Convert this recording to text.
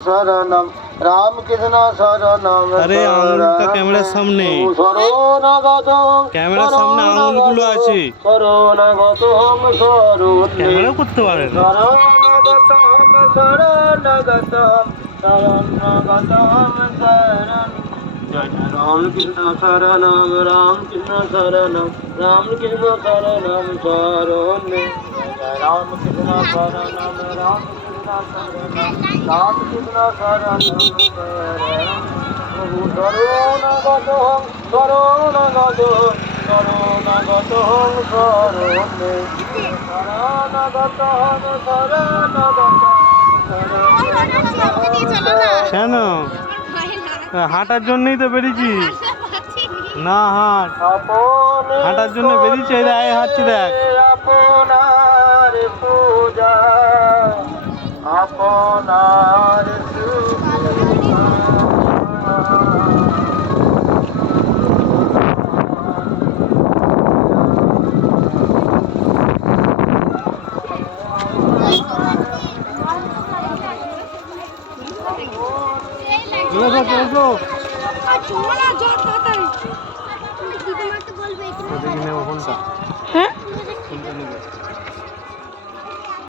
শরণম রাম কৃষ্ণ শরণম আরে আঙুলটা ক্যামেরার সামনে। শরণাগত ক্যামেরার সামনে আঙুলগুলো আছে। শরণাগত হম শরণ ক্যামেরাও করতে পারেন শরণাগত হম শরণাগত শরণাগত হম শরণ শরণম রাম কৃষ্ণ শরণম রাম কৃষ্ণ শরণম শরণ জয় রাম কৃষ্ণ শরণম রাম কৃষ্ণ শরণম রাম কৃষ্ণ শরণম শরণ প্রভু শরণাগত হম শরণাগত শরণাগত হম শরণে শরণাগত হম শরণাগত কেন? হাঁটার জন্যই তো বেরিয়েছি। না হাঁট। হাঁটার জন্য বেরিয়েছি দেখ, হাঁটছি দেখ। পূজা দেখি নেব ফোনটা